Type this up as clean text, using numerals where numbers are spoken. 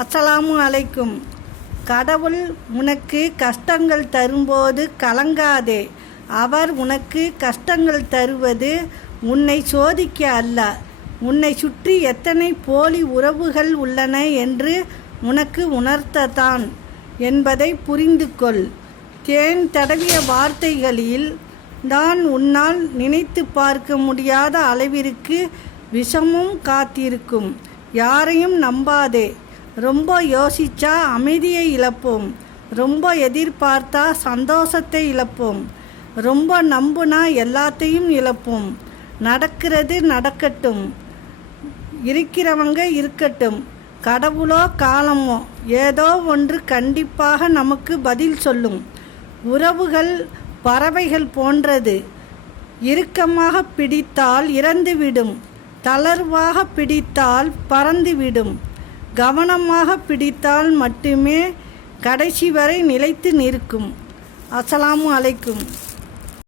அஸ்ஸலாமு அலைக்கும். கடவுள் உனக்கு கஷ்டங்கள் தரும்போது கலங்காதே. அவர் உனக்கு கஷ்டங்கள் தருவது உன்னை சோதிக்க அல்ல, உன்னை சுற்றி எத்தனை போலி உறவுகள் உள்ளன என்று உனக்கு உணர்த்தத்தான் என்பதை புரிந்து கொள். தேன் தடவிய வார்த்தைகளில் தான் உன்னால் நினைத்து பார்க்க முடியாத அளவிற்கு விஷமும் காத்திருக்கும். யாரையும் நம்பாதே. ரொம்ப யோசிச்சா அமைதியை இழப்போம், ரொம்ப எதிர்பார்த்தா சந்தோஷத்தை இழப்போம், ரொம்ப நம்புனா எல்லாத்தையும் இழப்போம். நடக்கிறது நடக்கட்டும், இருக்கிறவங்க இருக்கட்டும். கடவுளோ காலமோ ஏதோ ஒன்று கண்டிப்பாக நமக்கு பதில் சொல்லும். உறவுகள் பறவைகள் போன்றது. இறுக்கமாக பிடித்தால் இறந்துவிடும், தளர்வாக பிடித்தால் பறந்துவிடும். கவனமாக பிடித்தால் மட்டுமே கடைசி வரை நிலைத்து நிற்கும். அஸ்ஸலாமு அலைக்கும்.